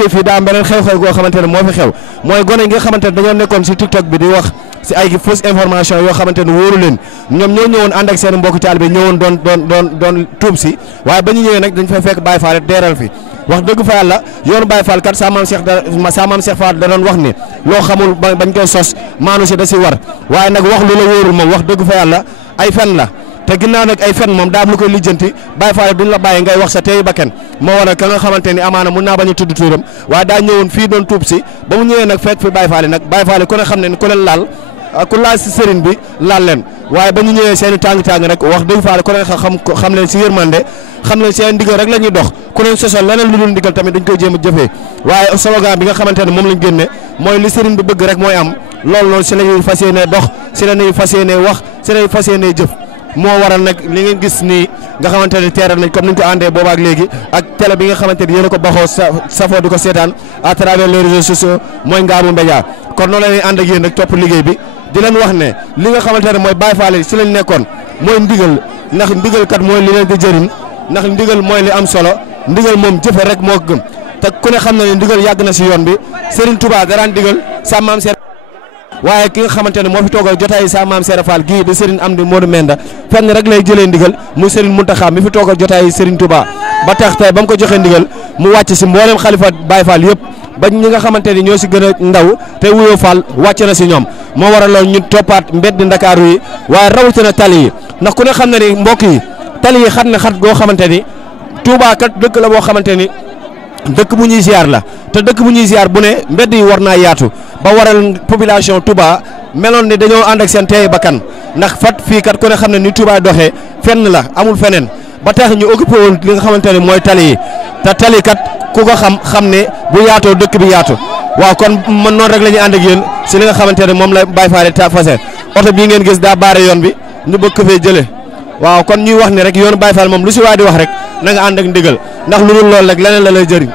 jógee fii daa am beneen xew-xew goo xamante ne moo fi xew mooy gone yi nga xamante ne dañoo nekkoon si TikTok bi di wax si ay fausse information yoo xamante ne wóoru leen ñoom ñoo ñëwoon ànd ak seen mbokk taalibe ñëwoon doon tuub si waaye ba ñu ñëwee nag dañ fay fekk Baye Fall deeral fi wax dëgg fa yàlla yoonu Baye Fall kat sa maam Cheikh Fall da doon wax ni loo xamul bañ koy sos maanu si da si war waaye nag wax lu la wóorul moom wax dëgg fa yàlla ay fen la te ginnaaw nag ay fen moom daa am lu koy lijjanti Baye Fall duñ la bàyyi ngay wax sa teeyu bakken moo waral ka nga xamante ni amaana mun naa bañ a tudd tuuram waaye daa ñëwoon fii doon tuub si ba mu ñëwee nag fekk fi Baye Fall nag Baye Fall ku ne xam ne ni ku leen laal ku laal si sëriñ bi laal leen waaye ba ñu ñëwee seen i tàng-tàng rek wax dëgg Fall ku ne xam leen si yërmande xam leen seen ndigal rek la ñuy dox ku leen sosal leneen lu dul ndigal tamit dañ koy jéem a jëfee waaye slogan bi nga xamante ne moom lañ génne mooy li sëriñ bi bëgg rek mooy am loolu si la ñuy fas yéenee dox si la ñuy fas yéenee wax si la ñuy fas yéenee jëf moo waral nag li ngeen gis nii nga xamante ne teeral nañ comme ni ñu ko àndee boobaak léegi ak télé bi nga xamante ni yéen a ko baxoo safoo di ko seetaan à travers les réseaux sociaux mooy Ngaabu Média kon noonu la ñuy ànd ak yéen nag topp liggéey bi di leen wax ne li nga xamante ne mooy Baye Fall si lañ nekkoon mooy ndigal ndax ndigal kat mooy li leen di jëriñ ndax ndigal mooy li am solo ndigal moom jëfe rek moo gëm te ku ne xam na ne ndigal yàgg na si yoon bi Serigne Touba daraan ndigal sa maam waaye ki nga xamante ne moo fi toogal jotaay sa maam Serap Fall gii di Serigne Amdi Modou Menda fenn rek lay jëlee ndigal muy Serigne Mountakha mi fi toogal jotaay Serigne Touba ba tax tey ba mu ko joxee ndigal mu wàcc si mboolem xalifa Baye Fall yëpp ba ñi nga xamante ni ñoo si gën a ndaw te wuyoo Fall wàcc na si ñoom moo waral loolu ñu toppaat mbedd Ndakaaru yi waaye rawatina tali yi ndax ku ne xam na ni mbokk yi tali yi xat na xat goo xamante ni Touba kat dëkk la boo xamante ni dëkk bu ñuy ziar la te dëkk bu ñuy ziar bu ne mbedd yi war naa yaatu ba waral population Touba meloon ni dañoo ànd ak seen teey bakkan ndax fat fii kat ku ne xam ne ni Touba doxee fenn la amul feneen ba tax ñu occupé woon li nga xamante ne mooy tali yi te tali kat ku ko xam ne bu yaatoo dëkk bi yaatu waaw kon man noonu rek la ñuy ànd ak yéen si li nga xamante ne moom la Baye Fall ta fase oto bii ngeen gis daa baare yoon bi ñu bëgg ko fee jëlee waaw kon ñuy wax ni rek yoonu Baye Fall moom lu si waay di wax rek na nga ànd ak ndigal ndax lu dul loolu rek leneen la lay jëriñ